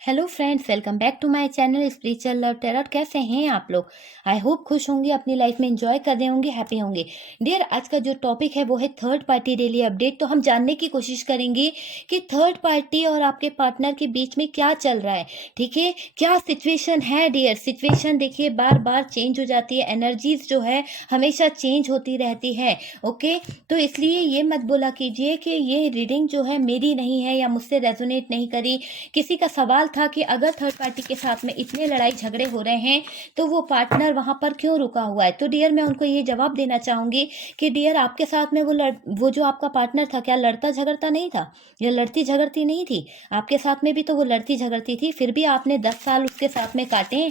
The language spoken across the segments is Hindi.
Hello friends, welcome back to my channel spiritual love tarot. कैसे हैं आप लोग? आई होप खुश होंगे, अपनी लाइफ में एंजॉय कर रहे होंगे, हैप्पी होंगे। डियर, आज का जो टॉपिक है वो है थर्ड पार्टी डेली अपडेट। तो हम जानने की कोशिश करेंगे कि थर्ड पार्टी और आपके पार्टनर के बीच में क्या चल रहा है। ठीक है, क्या सिचुएशन है डियर? सिचुएशन देखिए बार बार चेंज हो जाती है, एनर्जीज जो है हमेशा चेंज होती रहती है। ओके, तो इसलिए ये मत बोला कीजिए कि ये रीडिंग जो है मेरी नहीं है या मुझसे रेजोनेट नहीं करी। किसी का सवाल था कि अगर थर्ड पार्टी के साथ में इतने लड़ाई झगड़े हो रहे हैं तो वो पार्टनर वहां पर क्यों रुका हुआ है। तो डियर, मैं उनको ये जवाब देना चाहूंगी कि डियर, आपके साथ में वो जो आपका पार्टनर था, क्या लड़ता झगड़ता नहीं था या लड़ती झगड़ती नहीं थी? आपके साथ में भी तो वो लड़ती झगड़ती थी, फिर भी आपने 10 साल उसके साथ में काटे।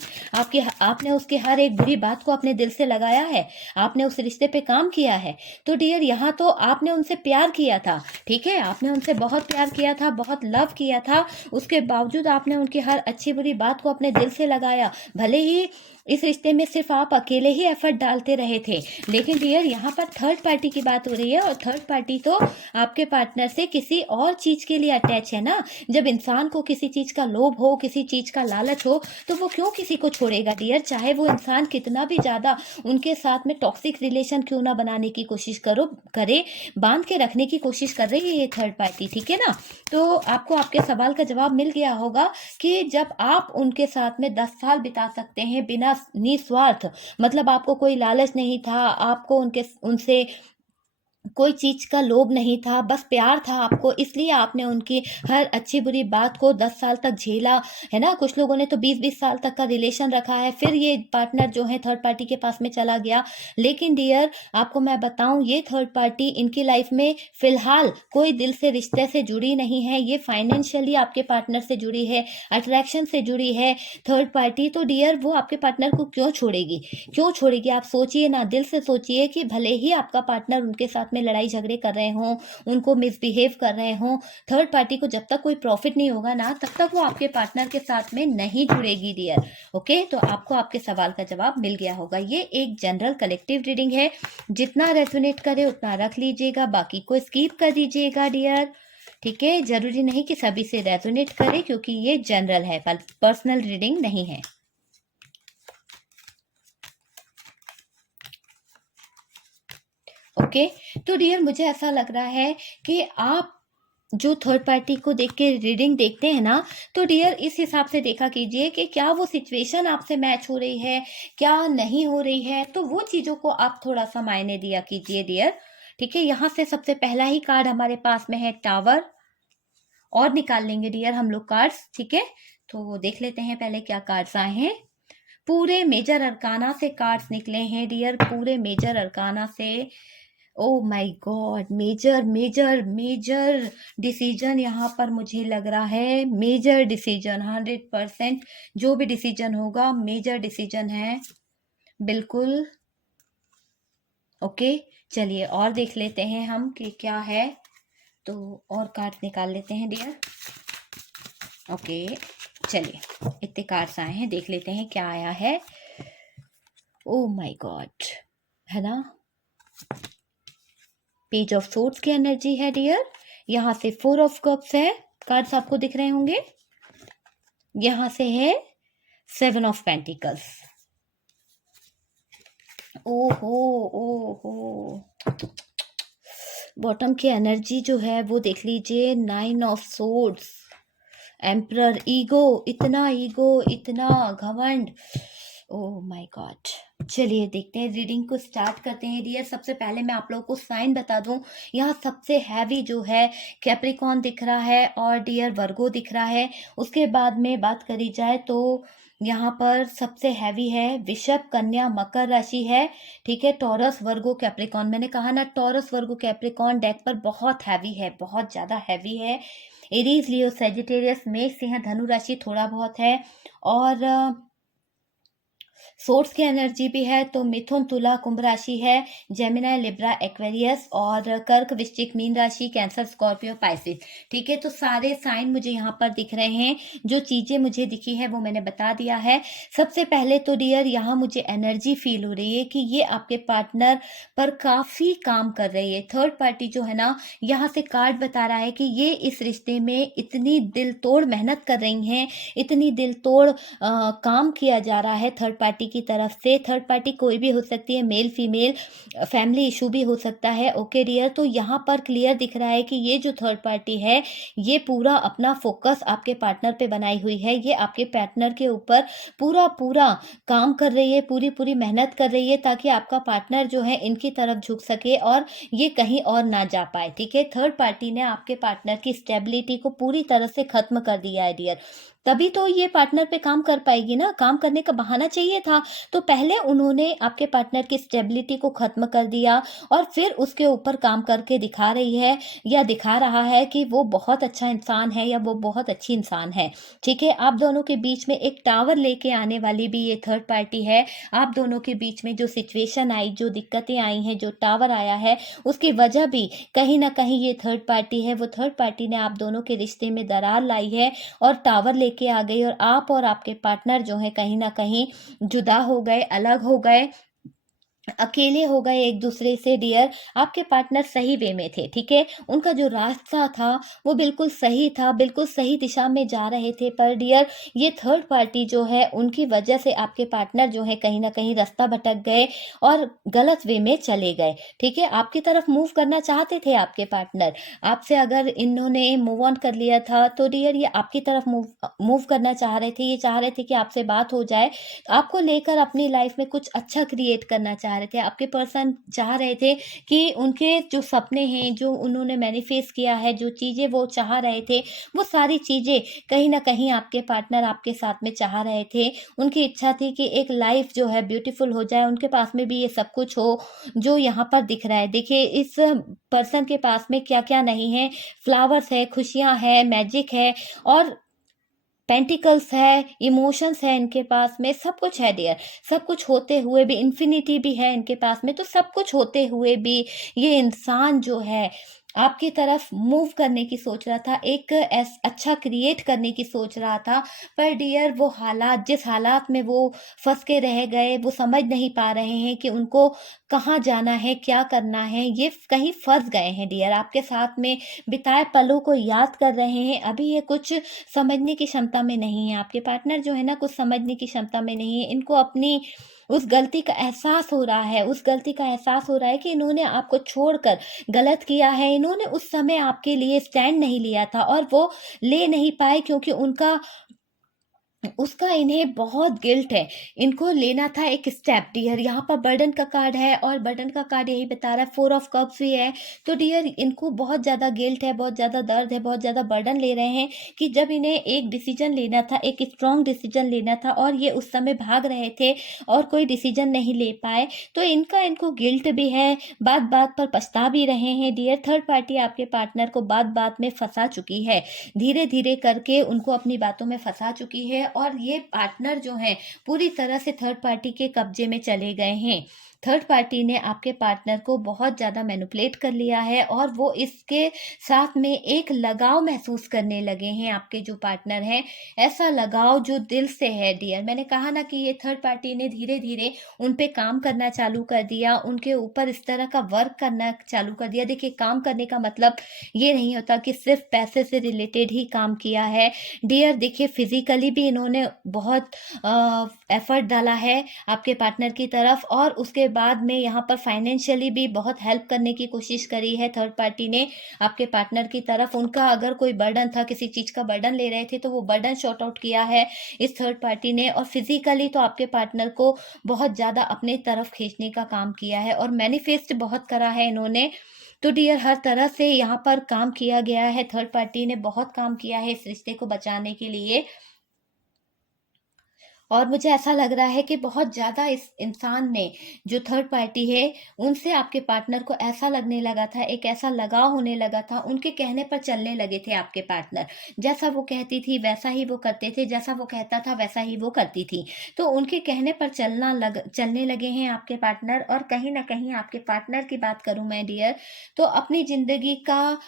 आपने उसकी हर एक बुरी बात को अपने दिल से लगाया है, आपने उस रिश्ते पे काम किया है। तो डियर, यहाँ तो आपने उनसे प्यार किया था, ठीक है, आपने उनसे बहुत प्यार किया था, बहुत लव किया था। उसके बावजूद आपने उनकी हर अच्छी बुरी बात को अपने दिल से लगाया। भले ही इस रिश्ते में सिर्फ आप अकेले ही एफर्ट डालते रहे थे, लेकिन डियर यहाँ पर थर्ड पार्टी की बात हो रही है, और थर्ड पार्टी तो आपके पार्टनर से किसी और चीज के लिए अटैच है ना। जब इंसान को किसी चीज का लोभ हो, किसी चीज का लालच हो, तो वो क्यों किसी को छोड़ेगा डियर? चाहे वो इंसान कितना भी ज्यादा उनके साथ में टॉक्सिक रिलेशन क्यों ना बनाने की कोशिश करे, बांध के रखने की कोशिश कर रही है ये थर्ड पार्टी, ठीक है ना। तो आपको आपके सवाल का जवाब मिल गया होगा कि जब आप उनके साथ में 10 साल बिता सकते हैं बिना निस्वार्थ, मतलब आपको कोई लालच नहीं था, आपको उनसे कोई चीज का लोभ नहीं था, बस प्यार था आपको, इसलिए आपने उनकी हर अच्छी बुरी बात को 10 साल तक झेला, है ना। कुछ लोगों ने तो 20-20 साल तक का रिलेशन रखा है, फिर ये पार्टनर जो है थर्ड पार्टी के पास में चला गया। लेकिन डियर, आपको मैं बताऊं, ये थर्ड पार्टी इनकी लाइफ में फिलहाल कोई दिल से रिश्ते से जुड़ी नहीं है, ये फाइनेंशियली आपके पार्टनर से जुड़ी है, अट्रैक्शन से जुड़ी है थर्ड पार्टी। तो डियर, वो आपके पार्टनर को क्यों छोड़ेगी? क्यों छोड़ेगी? आप सोचिए ना, दिल से सोचिए कि भले ही आपका पार्टनर उनके साथ में लड़ाई झगड़े कर रहे हों, उनको मिसबिहेव कर रहे हों, थर्ड पार्टी को जब तक कोई प्रॉफिट नहीं होगा ना, तब तक वो आपके पार्टनर के साथ में नहीं जुड़ेगी डियर। ओके, तो आपको आपके सवाल का जवाब मिल गया होगा। ये एक जनरल कलेक्टिव रीडिंग है, जितना रेजोनेट करे उतना रख लीजिएगा, बाकी को स्किप कर दीजिएगा डियर। ठीक है, जरूरी नहीं कि सभी से रेजोनेट करे, क्योंकि ये जनरल है, पर्सनल रीडिंग नहीं है। ओके, तो डियर, मुझे ऐसा लग रहा है कि आप जो थर्ड पार्टी को देख के रीडिंग देखते हैं ना, तो डियर इस हिसाब से देखा कीजिए कि क्या वो सिचुएशन आपसे मैच हो रही है, क्या नहीं हो रही है। तो वो चीजों को आप थोड़ा सा मायने दिया कीजिए डियर। ठीक है, यहाँ से सबसे पहला ही कार्ड हमारे पास में है टावर, और निकाल लेंगे डियर हम लोग कार्ड्स, ठीक है। तो देख लेते हैं पहले क्या कार्ड्स आए हैं। पूरे मेजर अरकाना से कार्ड्स निकले हैं डियर, पूरे मेजर अरकाना से। Oh my god, major major major decision यहाँ पर मुझे लग रहा है, मेजर डिसीजन 100%। जो भी डिसीजन होगा मेजर डिसीजन है, बिल्कुल। ओके, चलिए और देख लेते हैं हम कि क्या है। तो और कार्ड निकाल लेते हैं डियर। ओके, चलिए, इतने कार्ड्स आए हैं, देख लेते हैं क्या आया है। ओ माय गॉड, है ना, पेज ऑफ सोर्ड्स की एनर्जी है डियर। यहाँ से 4 ऑफ कप्स है, कार्ड्स आपको दिख रहे होंगे। यहाँ से है 7 ऑफ पेंटिकल्स। ओहो, ओहो, बॉटम की एनर्जी जो है वो देख लीजिए, 9 ऑफ सोर्ड्स, एम्परर, ईगो, इतना घमंड। Oh my God. चलिए देखते हैं, रीडिंग को स्टार्ट करते हैं डियर। सबसे पहले मैं आप लोगों को साइन बता दूं, यहाँ सबसे हैवी जो है कैप्रिकॉन दिख रहा है, और डियर वर्गो दिख रहा है। उसके बाद में बात करी जाए तो यहाँ पर सबसे हैवी है वृषभ, कन्या, मकर राशि है, ठीक है। टॉरस, वर्गो, कैप्रिकॉन, मैंने कहा ना, टॉरस, वर्गो, कैप्रिकॉन डेक पर बहुत हैवी है, बहुत ज्यादा हैवी है। एरीज, लियो, सेजिटेरियस, मेष, सिंह, धनु राशि थोड़ा बहुत है, और सोर्स की एनर्जी भी है तो मिथुन, तुला, कुंभ राशि है, जेमिनी, लिब्रा, एक्वेरियस और कर्क, वृश्चिक, मीन राशि, कैंसर, स्कॉर्पियो, पाइसिस। ठीक है, तो सारे साइन मुझे यहाँ पर दिख रहे हैं। जो चीजें मुझे दिखी है वो मैंने बता दिया है। सबसे पहले तो डियर यहाँ मुझे एनर्जी फील हो रही है कि ये आपके पार्टनर पर काफी काम कर रही है। थर्ड पार्टी जो है ना, यहाँ से कार्ड बता रहा है कि ये इस रिश्ते में इतनी दिल तोड़ मेहनत कर रही हैं, इतनी दिल तोड़ काम किया जा रहा है थर्ड पार्टी की तरफ से। थर्ड पार्टी कोई भी हो सकती है, मेल फीमेल, फैमिली इशू भी हो सकता है। ओके डियर, तो यहाँ पर क्लियर दिख रहा है कि ये जो थर्ड पार्टी है ये पूरा अपना फोकस आपके पार्टनर पे बनाई हुई है। ये आपके पार्टनर के ऊपर पूरा पूरा काम कर रही है, पूरी पूरी मेहनत कर रही है ताकि आपका पार्टनर जो है इनकी तरफ झुक सके और ये कहीं और ना जा पाए। ठीक है, थर्ड पार्टी ने आपके पार्टनर की स्टेबिलिटी को पूरी तरह से खत्म कर दिया है डियर। तभी तो ये पार्टनर पे काम कर पाएगी ना, काम करने का बहाना चाहिए था। तो पहले उन्होंने आपके पार्टनर की स्टेबिलिटी को खत्म कर दिया और फिर उसके ऊपर काम करके दिखा रही है या दिखा रहा है कि वो बहुत अच्छा इंसान है या वो बहुत अच्छी इंसान है। ठीक है, आप दोनों के बीच में एक टावर लेके आने वाली भी ये थर्ड पार्टी है। आप दोनों के बीच में जो सिचुएशन आई, जो दिक्कतें आई हैं, जो टावर आया है, उसकी वजह भी कहीं ना कहीं ये थर्ड पार्टी है। वो थर्ड पार्टी ने आप दोनों के रिश्ते में दरार लाई है और टावर लेके आ गई और आप और आपके पार्टनर जो है कहीं ना कहीं जुदा हो गए, अलग हो गए, अकेले हो गए एक दूसरे से डियर। आपके पार्टनर सही वे में थे। ठीक है, उनका जो रास्ता था वो बिल्कुल सही था, बिल्कुल सही दिशा में जा रहे थे। पर डियर ये थर्ड पार्टी जो है उनकी वजह से आपके पार्टनर जो है कहीं ना कहीं रास्ता भटक गए और गलत वे में चले गए। ठीक है, आपकी तरफ मूव करना चाहते थे आपके पार्टनर, आपसे अगर इन्होंने मूव ऑन कर लिया था तो डियर ये आपकी तरफ मूव करना चाह रहे थे। ये चाह रहे थे कि आपसे बात हो जाए, आपको लेकर अपनी लाइफ में कुछ अच्छा क्रिएट करना चाह रहे थे। आपके पर्सन चाह रहे थे कि उनके जो सपने हैं, जो उन्होंने मैनिफेस्ट किया है, जो चीज़ें वो चाह रहे थे, वो सारी चीज़ें कहीं ना कहीं आपके पार्टनर आपके साथ में चाह रहे थे। उनकी इच्छा थी कि एक लाइफ जो है ब्यूटीफुल हो जाए, उनके पास में भी ये सब कुछ हो जो यहाँ पर दिख रहा है। देखिए इस पर्सन के पास में क्या क्या नहीं है, फ्लावर्स है, खुशियाँ है, मैजिक है और पेंटिकल्स है, इमोशंस है इनके पास में, सब कुछ है डियर। सब कुछ होते हुए भी इन्फिनिटी भी है इनके पास में। तो सब कुछ होते हुए भी ये इंसान जो है आपकी तरफ मूव करने की सोच रहा था, एक अच्छा क्रिएट करने की सोच रहा था। पर डियर वो हालात, जिस हालात में वो फंस के रह गए, वो समझ नहीं पा रहे हैं कि उनको कहाँ जाना है, क्या करना है। ये कहीं फंस गए हैं डियर, आपके साथ में बिताए पलों को याद कर रहे हैं। अभी ये कुछ समझने की क्षमता में नहीं है। आपके पार्टनर जो है ना कुछ समझने की क्षमता में नहीं है। इनको अपनी उस गलती का एहसास हो रहा है, उस गलती का एहसास हो रहा है कि इन्होंने आपको छोड़कर गलत किया है। इन्होंने उस समय आपके लिए स्टैंड नहीं लिया था और वो ले नहीं पाए क्योंकि उनका उसका इन्हें बहुत गिल्ट है। इनको लेना था एक स्टेप डियर। यहाँ पर बर्डन का कार्ड है और बर्डन का कार्ड यही बता रहा है, 4 ऑफ कप्स भी है। तो डियर इनको बहुत ज़्यादा गिल्ट है, बहुत ज़्यादा दर्द है, बहुत ज़्यादा बर्डन ले रहे हैं कि जब इन्हें एक डिसीजन लेना था, एक स्ट्रॉन्ग डिसीजन लेना था और ये उस समय भाग रहे थे और कोई डिसीजन नहीं ले पाए। तो इनको गिल्ट भी है, बात बात पर पछता भी रहे हैं डियर। थर्ड पार्टी आपके पार्टनर को बात बात में फंसा चुकी है, धीरे धीरे करके उनको अपनी बातों में फंसा चुकी है और ये पार्टनर जो हैं पूरी तरह से थर्ड पार्टी के कब्जे में चले गए हैं। थर्ड पार्टी ने आपके पार्टनर को बहुत ज़्यादा मैनिपुलेट कर लिया है और वो इसके साथ में एक लगाव महसूस करने लगे हैं। आपके जो पार्टनर हैं, ऐसा लगाव जो दिल से है डियर। मैंने कहा ना कि ये थर्ड पार्टी ने धीरे धीरे उन पे काम करना चालू कर दिया, उनके ऊपर इस तरह का वर्क करना चालू कर दिया। देखिए काम करने का मतलब ये नहीं होता कि सिर्फ पैसे से रिलेटेड ही काम किया है डियर। देखिए फिजिकली भी इन्होंने बहुत एफर्ट डाला है आपके पार्टनर की तरफ और उसके बाद में यहाँ पर फाइनेंशियली भी बहुत हेल्प करने की कोशिश करी है थर्ड पार्टी ने आपके पार्टनर की तरफ। उनका अगर कोई बर्डन था, किसी चीज का बर्डन ले रहे थे, तो वो बर्डन शॉर्ट आउट किया है इस थर्ड पार्टी ने। और फिजिकली तो आपके पार्टनर को बहुत ज्यादा अपने तरफ खींचने का काम किया है और मैनिफेस्ट बहुत करा है इन्होंने। तो डियर हर तरह से यहाँ पर काम किया गया है, थर्ड पार्टी ने बहुत काम किया है इस रिश्ते को बचाने के लिए। और मुझे ऐसा लग रहा है कि बहुत ज़्यादा इस इंसान ने, जो थर्ड पार्टी है, उनसे आपके पार्टनर को ऐसा लगने लगा था, एक ऐसा लगाव होने लगा था, उनके कहने पर चलने लगे थे आपके पार्टनर। जैसा वो कहती थी वैसा ही वो करते थे, जैसा वो कहता था वैसा ही वो करती थी। तो उनके कहने पर चलने लगे हैं आपके पार्टनर। और कहीं न कहीं आपके पार्टनर की बात करूँ मैं डियर, तो अपनी ज़िंदगी का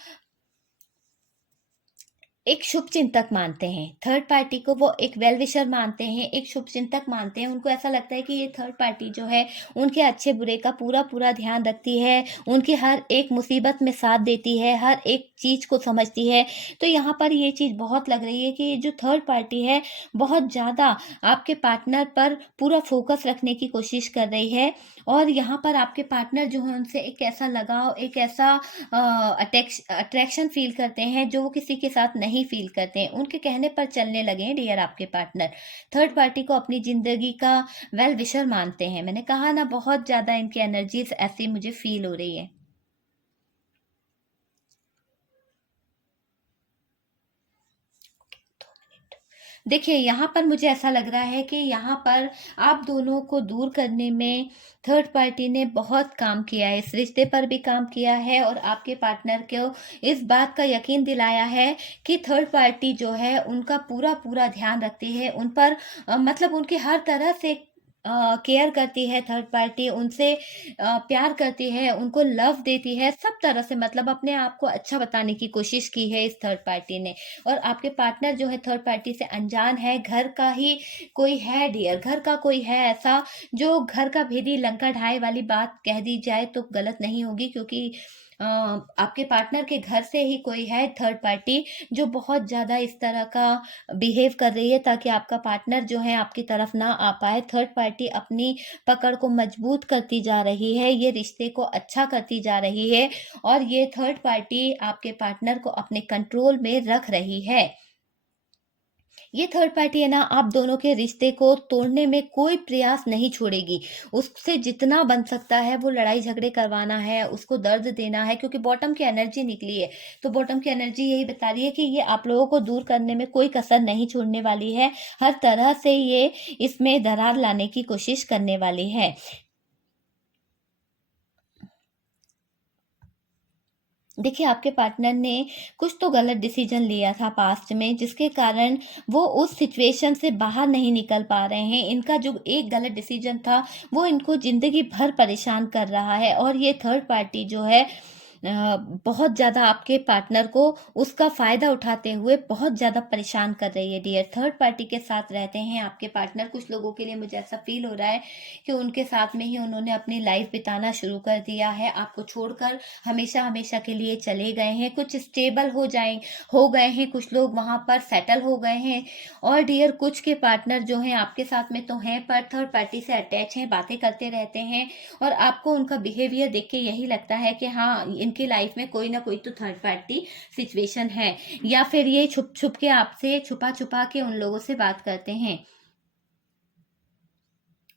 एक शुभचिंतक मानते हैं। थर्ड पार्टी को वो एक वेल विशर मानते हैं, एक शुभचिंतक मानते हैं। उनको ऐसा लगता है कि ये थर्ड पार्टी जो है, उनके अच्छे-बुरे का पूरा-पूरा ध्यान रखती है, उनकी हर एक मुसीबत में साथ देती है, हर एक चीज़ को समझती है। तो यहाँ पर ये चीज़ बहुत लग रही है कि ये जो थर्ड पार्टी है, बहुत ज़्यादा आपके पार्टनर पर पूरा फ़ोकस रखने की कोशिश कर रही है। और यहाँ पर आपके पार्टनर जो है, उनसे एक ऐसा लगाव, एक ऐसा अट्रैक्शन फ़ील करते हैं, जो वो किसी के साथ नहीं फ़ील करते हैं। उनके कहने पर चलने लगे हैं डियर आपके पार्टनर। थर्ड पार्टी को अपनी ज़िंदगी का वेल विशर मानते हैं। मैंने कहा ना, बहुत ज़्यादा इनकी एनर्जीज़ ऐसी मुझे फ़ील हो रही है। देखिए, यहाँ पर मुझे ऐसा लग रहा है कि यहाँ पर आप दोनों को दूर करने में थर्ड पार्टी ने बहुत काम किया है, इस रिश्ते पर भी काम किया है, और आपके पार्टनर को इस बात का यकीन दिलाया है कि थर्ड पार्टी जो है, उनका पूरा-पूरा ध्यान रखती है, उन पर मतलब उनकी हर तरह से केयर करती है थर्ड पार्टी, उनसे प्यार करती है, उनको लव देती है, सब तरह से मतलब अपने आप को अच्छा बताने की कोशिश की है इस थर्ड पार्टी ने। और आपके पार्टनर जो है थर्ड पार्टी से अनजान है, घर का ही कोई है डियर, घर का कोई है ऐसा, जो घर का भेदी लंका ढाए वाली बात कह दी जाए तो गलत नहीं होगी, क्योंकि आपके पार्टनर के घर से ही कोई है थर्ड पार्टी, जो बहुत ज़्यादा इस तरह का बिहेव कर रही है, ताकि आपका पार्टनर जो है आपकी तरफ ना आ पाए। थर्ड पार्टी अपनी पकड़ को मजबूत करती जा रही है, ये रिश्ते को अच्छा करती जा रही है, और ये थर्ड पार्टी आपके पार्टनर को अपने कंट्रोल में रख रही है। ये थर्ड पार्टी है ना, आप दोनों के रिश्ते को तोड़ने में कोई प्रयास नहीं छोड़ेगी। उससे जितना बन सकता है वो लड़ाई झगड़े करवाना है, उसको दर्द देना है, क्योंकि बॉटम की एनर्जी निकली है। तो बॉटम की एनर्जी यही बता रही है कि ये आप लोगों को दूर करने में कोई कसर नहीं छोड़ने वाली है। हर तरह से ये इसमें दरार लाने की कोशिश करने वाली है। देखिए, आपके पार्टनर ने कुछ तो गलत डिसीजन लिया था पास्ट में, जिसके कारण वो उस सिचुएशन से बाहर नहीं निकल पा रहे हैं। इनका जो एक गलत डिसीजन था, वो इनको ज़िंदगी भर परेशान कर रहा है, और ये थर्ड पार्टी जो है बहुत ज़्यादा आपके पार्टनर को उसका फ़ायदा उठाते हुए बहुत ज़्यादा परेशान कर रही है डियर। थर्ड पार्टी के साथ रहते हैं आपके पार्टनर, कुछ लोगों के लिए मुझे ऐसा फ़ील हो रहा है कि उनके साथ में ही उन्होंने अपनी लाइफ़ बिताना शुरू कर दिया है। आपको छोड़कर हमेशा-हमेशा के लिए चले गए हैं, कुछ स्टेबल हो गए हैं, कुछ लोग वहाँ पर सेटल हो गए हैं। और डियर, कुछ के पार्टनर जो हैं आपके साथ में तो हैं, पर थर्ड पार्टी से अटैच हैं, बातें करते रहते हैं, और आपको उनका बिहेवियर देख के यही लगता है कि हाँ, इनकी लाइफ में कोई ना कोई तो थर्ड पार्टी सिचुएशन है, या फिर ये छुप छुप के आपसे छुपा छुपा के उन लोगों से बात करते हैं।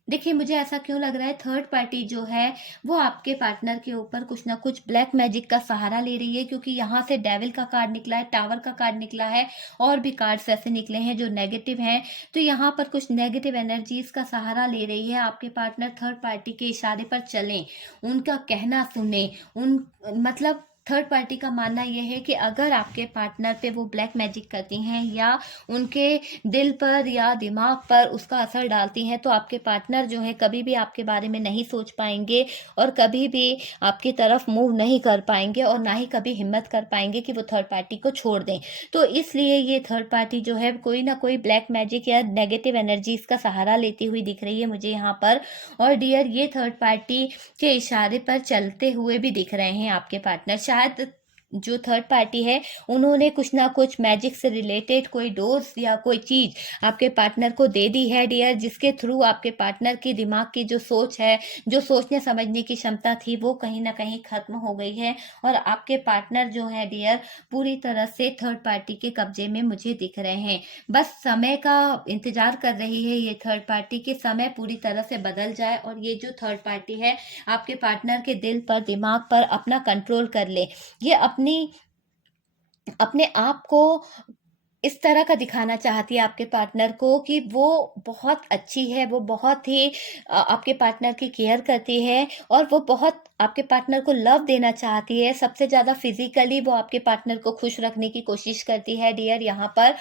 देखिए, मुझे ऐसा क्यों लग रहा है, थर्ड पार्टी जो है वो आपके पार्टनर के ऊपर कुछ ना कुछ ब्लैक मैजिक का सहारा ले रही है, क्योंकि यहाँ से डेविल का कार्ड निकला है, टावर का कार्ड निकला है, और भी कार्ड्स ऐसे निकले हैं जो नेगेटिव हैं। तो यहाँ पर कुछ नेगेटिव एनर्जीज का सहारा ले रही है आपके पार्टनर। थर्ड पार्टी के इशारे पर चलें, उनका कहना सुने, उन मतलब थर्ड पार्टी का मानना यह है कि अगर आपके पार्टनर पे वो ब्लैक मैजिक करती हैं, या उनके दिल पर या दिमाग पर उसका असर डालती हैं, तो आपके पार्टनर जो है कभी भी आपके बारे में नहीं सोच पाएंगे, और कभी भी आपकी तरफ मूव नहीं कर पाएंगे, और ना ही कभी हिम्मत कर पाएंगे कि वो थर्ड पार्टी को छोड़ दें। तो इसलिए ये थर्ड पार्टी जो है कोई ना कोई ब्लैक मैजिक या नेगेटिव एनर्जीज का सहारा लेती हुई दिख रही है मुझे यहाँ पर। और डियर, ये थर्ड पार्टी के इशारे पर चलते हुए भी दिख रहे हैं आपके पार्टनर। शायद जो थर्ड पार्टी है, उन्होंने कुछ ना कुछ मैजिक से रिलेटेड कोई डोज या कोई चीज़ आपके पार्टनर को दे दी है डियर, जिसके थ्रू आपके पार्टनर की दिमाग की जो सोच है, जो सोचने समझने की क्षमता थी, वो कहीं ना कहीं खत्म हो गई है। और आपके पार्टनर जो है डियर, पूरी तरह से थर्ड पार्टी के कब्जे में मुझे दिख रहे हैं। बस समय का इंतजार कर रही है ये थर्ड पार्टी, कि समय पूरी तरह से बदल जाए, और ये जो थर्ड पार्टी है आपके पार्टनर के दिल पर, दिमाग पर अपना कंट्रोल कर ले। ये अपने आप को इस तरह का दिखाना चाहती है आपके पार्टनर को कि वो बहुत अच्छी है, वो बहुत ही आपके पार्टनर की केयर करती है और वो बहुत आपके पार्टनर को लव देना चाहती है। सबसे ज़्यादा फिज़िकली वो आपके पार्टनर को खुश रखने की कोशिश करती है डियर यहाँ पर,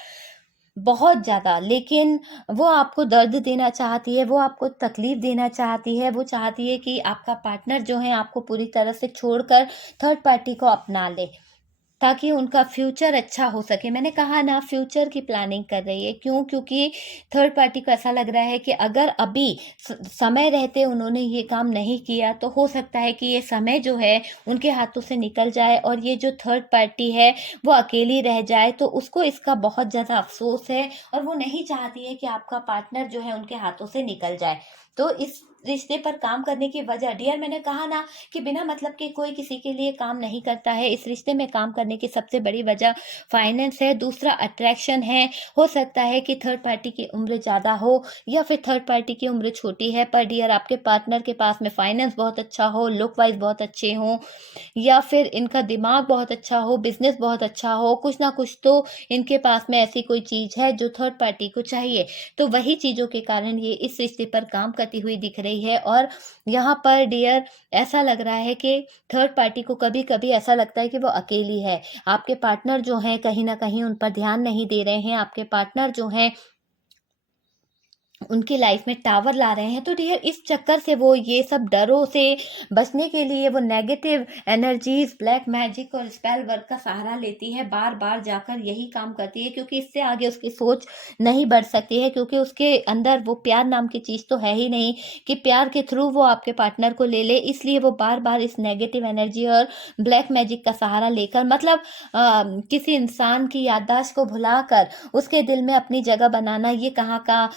बहुत ज़्यादा। लेकिन वो आपको दर्द देना चाहती है, वो आपको तकलीफ़ देना चाहती है, वो चाहती है कि आपका पार्टनर जो है आपको पूरी तरह से छोड़कर थर्ड पार्टी को अपना ले, ताकि उनका फ्यूचर अच्छा हो सके। मैंने कहा ना, फ्यूचर की प्लानिंग कर रही है। क्यों? क्योंकि थर्ड पार्टी को ऐसा लग रहा है कि अगर अभी समय रहते उन्होंने ये काम नहीं किया तो हो सकता है कि ये समय जो है उनके हाथों से निकल जाए और ये जो थर्ड पार्टी है वो अकेली रह जाए। तो उसको इसका बहुत ज़्यादा अफ़सोस है और वो नहीं चाहती है कि आपका पार्टनर जो है उनके हाथों से निकल जाए। तो इस रिश्ते पर काम करने की वजह, डियर मैंने कहा ना कि बिना मतलब के कोई किसी के लिए काम नहीं करता है। इस रिश्ते में काम करने की सबसे बड़ी वजह फाइनेंस है, दूसरा अट्रैक्शन है। हो सकता है कि थर्ड पार्टी की उम्र ज़्यादा हो या फिर थर्ड पार्टी की उम्र छोटी है, पर डियर आपके पार्टनर के पास में फाइनेंस बहुत अच्छा हो, लुक वाइज बहुत अच्छे हों, या फिर इनका दिमाग बहुत अच्छा हो, बिजनेस बहुत अच्छा हो, कुछ ना कुछ तो इनके पास में ऐसी कोई चीज़ है जो थर्ड पार्टी को चाहिए। तो वही चीज़ों के कारण ये इस रिश्ते पर काम करती हुई दिख रही है। और यहाँ पर डियर ऐसा लग रहा है कि थर्ड पार्टी को कभी-कभी ऐसा लगता है कि वो अकेली है। आपके पार्टनर जो हैं कहीं न कहीं उन पर ध्यान नहीं दे रहे हैं। आपके पार्टनर जो हैं उनकी लाइफ में टावर ला रहे हैं। तो डियर इस चक्कर से वो ये सब डरों से बचने के लिए वो नेगेटिव एनर्जीज, ब्लैक मैजिक और स्पेल वर्क का सहारा लेती है। बार बार जाकर यही काम करती है क्योंकि इससे आगे उसकी सोच नहीं बढ़ सकती है, क्योंकि उसके अंदर वो प्यार नाम की चीज़ तो है ही नहीं कि प्यार के थ्रू वो आपके पार्टनर को ले ले। इसलिए वो बार बार इस नेगेटिव एनर्जी और ब्लैक मैजिक का सहारा लेकर, मतलब किसी इंसान की याददाश्त को भुलाकर उसके दिल में अपनी जगह बनाना, ये कहाँ का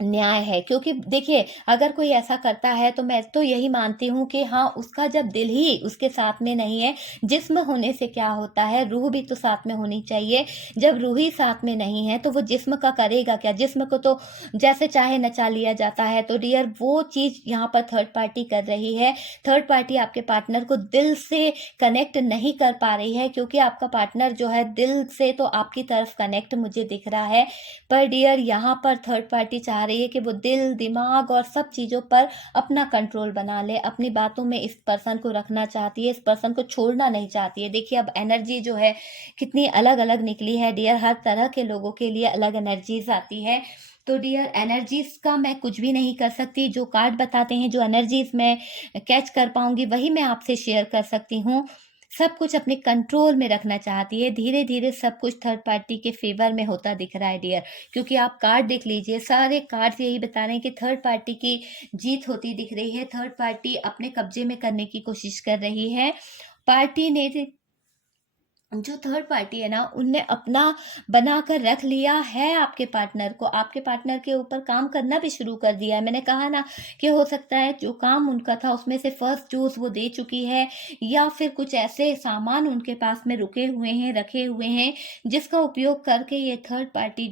न्याय है। क्योंकि देखिए, अगर कोई ऐसा करता है तो मैं तो यही मानती हूँ कि हाँ, उसका जब दिल ही उसके साथ में नहीं है, जिस्म होने से क्या होता है, रूह भी तो साथ में होनी चाहिए। जब रूह ही साथ में नहीं है तो वो जिस्म का करेगा क्या? जिस्म को तो जैसे चाहे नचा लिया जाता है। तो डियर वो चीज़ यहाँ पर थर्ड पार्टी कर रही है। थर्ड पार्टी आपके पार्टनर को दिल से कनेक्ट नहीं कर पा रही है, क्योंकि आपका पार्टनर जो है दिल से तो आपकी तरफ कनेक्ट मुझे दिख रहा है, पर डियर यहाँ पर थर्ड पार्टी चाह रही है कि वो दिल, दिमाग और सब चीज़ों पर अपना कंट्रोल बना ले। अपनी बातों में इस पर्सन को रखना चाहती है, इस पर्सन को छोड़ना नहीं चाहती है। देखिए, अब एनर्जी जो है कितनी अलग-अलग निकली है डियर, हर तरह के लोगों के लिए अलग एनर्जीज़ आती है। तो डियर एनर्जीज़ का मैं कुछ भी नहीं कर सकती, जो कार्ड बताते हैं, जो एनर्जीज़ मैं कैच कर पाऊँगी वही मैं आपसे शेयर कर सकती हूँ। सब कुछ अपने कंट्रोल में रखना चाहती है। धीरे-धीरे सब कुछ थर्ड पार्टी के फ़ेवर में होता दिख रहा है डियर। क्योंकि आप कार्ड देख लीजिए, सारे कार्ड्स यही बता रहे हैं कि थर्ड पार्टी की जीत होती दिख रही है। थर्ड पार्टी अपने कब्जे में करने की कोशिश कर रही है। पार्टी ने जो थर्ड पार्टी है ना, उनने अपना बनाकर रख लिया है आपके पार्टनर को, आपके पार्टनर के ऊपर काम करना भी शुरू कर दिया है। मैंने कहा ना कि हो सकता है जो काम उनका था उसमें से फर्स्ट डोज़ वो दे चुकी है, या फिर कुछ ऐसे सामान उनके पास में रुके हुए हैं, रखे हुए हैं, जिसका उपयोग करके ये थर्ड पार्टी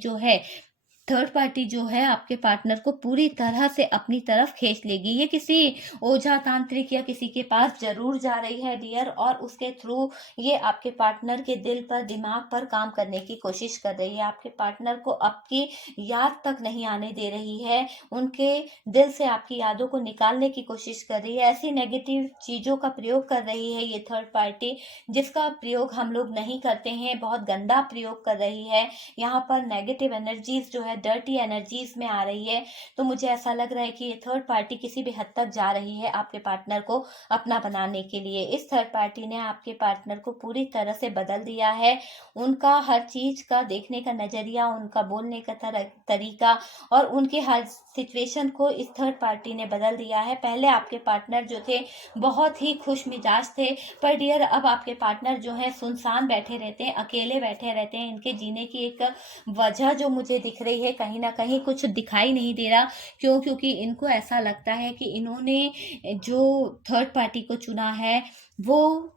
जो है आपके पार्टनर को पूरी तरह से अपनी तरफ खींच लेगी। ये किसी ओझा तांत्रिक या किसी के पास ज़रूर जा रही है डियर, और उसके थ्रू ये आपके पार्टनर के दिल पर, दिमाग पर काम करने की कोशिश कर रही है। आपके पार्टनर को आपकी याद तक नहीं आने दे रही है, उनके दिल से आपकी यादों को निकालने की कोशिश कर रही है। ऐसी नेगेटिव चीज़ों का प्रयोग कर रही है ये थर्ड पार्टी, जिसका प्रयोग हम लोग नहीं करते हैं, बहुत गंदा प्रयोग कर रही है। यहाँ पर नेगेटिव एनर्जीज जो है, डर्टी एनर्जीज में आ रही है। तो मुझे ऐसा लग रहा है कि ये थर्ड पार्टी किसी भी हद तक जा रही है आपके पार्टनर को अपना बनाने के लिए। इस थर्ड पार्टी ने आपके पार्टनर को पूरी तरह से बदल दिया है। उनका हर चीज का देखने का नजरिया, उनका बोलने का तरीका और उनके हर सिचुएशन को इस थर्ड पार्टी ने बदल दिया है। पहले आपके पार्टनर जो थे बहुत ही खुश मिजाज थे, पर डियर अब आपके पार्टनर जो है सुनसान बैठे रहते हैं, अकेले बैठे रहते हैं। इनके जीने की एक वजह जो मुझे दिख रही है, कहीं ना कहीं कुछ दिखाई नहीं दे रहा। क्यों? क्योंकि इनको ऐसा लगता है कि इन्होंने जो थर्ड पार्टी को चुना है वो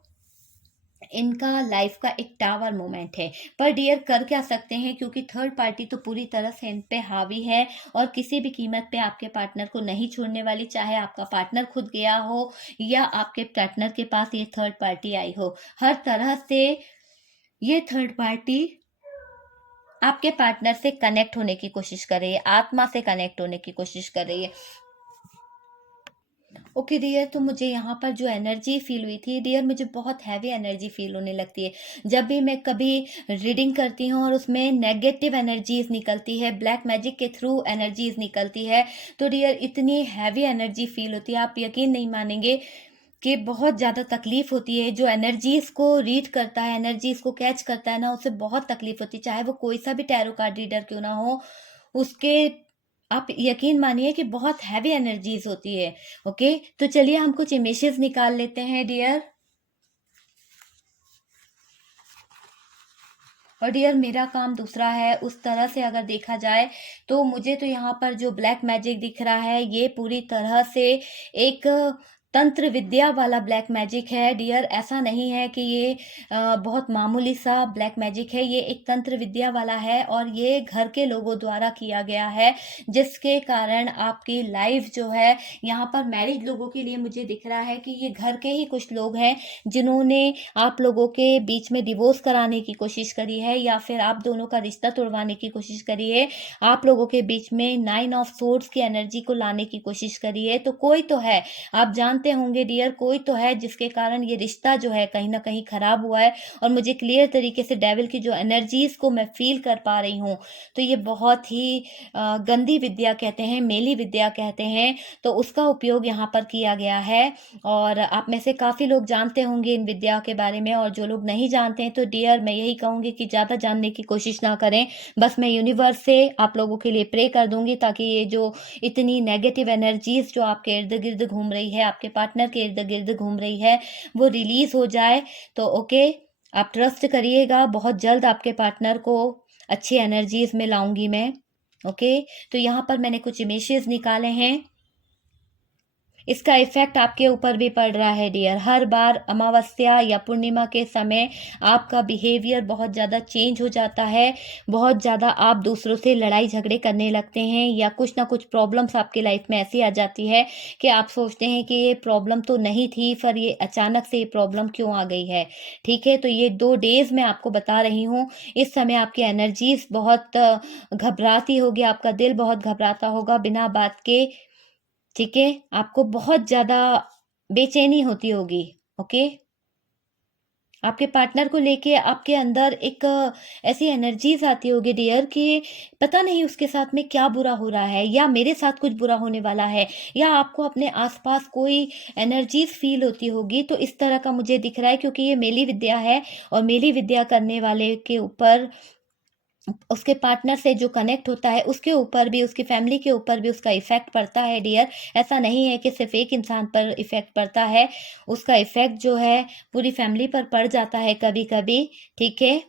इनका लाइफ का एक टावर मोमेंट है। पर डियर कर क्या सकते हैं, क्योंकि थर्ड पार्टी तो पूरी तरह से इन पे हावी है और किसी भी कीमत पे आपके पार्टनर को नहीं छोड़ने वाली, चाहे आपका पार्टनर खुद गया हो या आपके पार्टनर के पास ये थर्ड पार्टी आई हो। हर तरह से ये थर्ड पार्टी आपके पार्टनर से कनेक्ट होने की कोशिश कर रही है, आत्मा से कनेक्ट होने की कोशिश कर रही है। ओके डियर, तो मुझे यहाँ पर जो एनर्जी फील हुई थी डियर, मुझे बहुत हैवी एनर्जी फील होने लगती है जब भी मैं कभी रीडिंग करती हूँ और उसमें नेगेटिव एनर्जीज निकलती है, ब्लैक मैजिक के थ्रू एनर्जीज निकलती है, तो डियर इतनी हैवी एनर्जी फील होती है, आप यकीन नहीं मानेंगे कि बहुत ज़्यादा तकलीफ होती है। जो एनर्जीज को रीड करता है, एनर्जीज को कैच करता है ना, उसे बहुत तकलीफ होती है, चाहे वो कोई सा भी टैरो कार्ड रीडर क्यों ना हो, उसके आप यकीन मानिए कि बहुत हैवी एनर्जीज होती है। ओके, तो चलिए हम कुछ इमेजेस निकाल लेते हैं डियर। और डियर मेरा काम दूसरा है, उस तरह से अगर देखा जाए तो मुझे तो यहाँ पर जो ब्लैक मैजिक दिख रहा है ये पूरी तरह से एक तंत्र विद्या वाला ब्लैक मैजिक है डियर। ऐसा नहीं है कि ये बहुत मामूली सा ब्लैक मैजिक है, ये एक तंत्र विद्या वाला है और ये घर के लोगों द्वारा किया गया है, जिसके कारण आपकी लाइफ जो है, यहाँ पर मैरिड लोगों के लिए मुझे दिख रहा है कि ये घर के ही कुछ लोग हैं जिन्होंने आप लोगों के बीच में डिवोर्स कराने की कोशिश करी है या फिर आप दोनों का रिश्ता तोड़वाने की कोशिश करी है, आप लोगों के बीच में 9 ऑफ सोर्ड्स की एनर्जी को लाने की कोशिश करी है। तो कोई तो है, आप जानते होंगे डियर, कोई तो है जिसके कारण ये रिश्ता जो है कहीं ना कहीं खराब हुआ है। और मुझे क्लियर तरीके से डेविल की जो एनर्जीज को मैं फील कर पा रही हूँ, तो ये बहुत ही गंदी विद्या कहते हैं, मेली विद्या कहते हैं, तो उसका उपयोग यहाँ पर किया गया है। और आप में से काफ़ी लोग जानते होंगे इन विद्या के बारे में, और जो लोग नहीं जानते हैं तो डियर मैं यही कहूँगी कि ज़्यादा जानने की कोशिश ना करें। बस मैं यूनिवर्स से आप लोगों के लिए प्रे कर दूंगी ताकि ये जो इतनी नेगेटिव एनर्जीज जो आपके इर्द गिर्द घूम रही है, आपके पार्टनर के इर्द गिर्द घूम रही है, वो रिलीज हो जाए। तो ओके, आप ट्रस्ट करिएगा, बहुत जल्द आपके पार्टनर को अच्छी एनर्जीज में लाऊंगी मैं। ओके, तो यहाँ पर मैंने कुछ इमेजेस निकाले हैं, इसका इफेक्ट आपके ऊपर भी पड़ रहा है डियर। हर बार अमावस्या या पूर्णिमा के समय आपका बिहेवियर बहुत ज़्यादा चेंज हो जाता है, बहुत ज़्यादा आप दूसरों से लड़ाई झगड़े करने लगते हैं, या कुछ ना कुछ प्रॉब्लम्स आपकी लाइफ में ऐसी आ जाती है कि आप सोचते हैं कि ये प्रॉब्लम तो नहीं थी, पर ये अचानक से ये प्रॉब्लम क्यों आ गई है। ठीक है, तो ये 2 डेज मैं आपको बता रही हूँ, इस समय आपकी एनर्जीज बहुत घबराती होगी, आपका दिल बहुत घबराता होगा बिना बात के। ठीक है, आपको बहुत ज़्यादा बेचैनी होती होगी। ओके, आपके पार्टनर को लेके आपके अंदर एक ऐसी एनर्जीज आती होगी डियर कि पता नहीं उसके साथ में क्या बुरा हो रहा है, या मेरे साथ कुछ बुरा होने वाला है, या आपको अपने आसपास कोई एनर्जीज फील होती होगी। तो इस तरह का मुझे दिख रहा है, क्योंकि ये मेली विद्या है और मेली विद्या करने वाले के ऊपर, उसके पार्टनर से जो कनेक्ट होता है उसके ऊपर भी, उसकी फैमिली के ऊपर भी उसका इफेक्ट पड़ता है डियर। ऐसा नहीं है कि सिर्फ एक इंसान पर इफेक्ट पड़ता है, उसका इफेक्ट जो है पूरी फैमिली पर पड़ जाता है कभी कभी। ठीक है,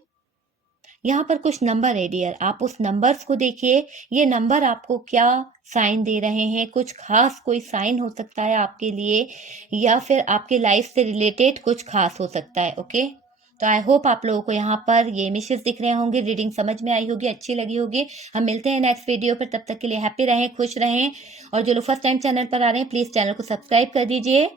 यहाँ पर कुछ नंबर है डियर, आप उस नंबर्स को देखिए, ये नंबर आपको क्या साइन दे रहे हैं। कुछ खास कोई साइन हो सकता है आपके लिए, या फिर आपके लाइफ से रिलेटेड कुछ खास हो सकता है। ओके, तो आई होप आप लोगों को यहाँ पर ये इमेजेस दिख रहे होंगे, रीडिंग समझ में आई होगी, अच्छी लगी होगी। हम मिलते हैं नेक्स्ट वीडियो पर, तब तक के लिए हैप्पी रहें, खुश रहें। और जो लोग फर्स्ट टाइम चैनल पर आ रहे हैं प्लीज़ चैनल को सब्सक्राइब कर दीजिए।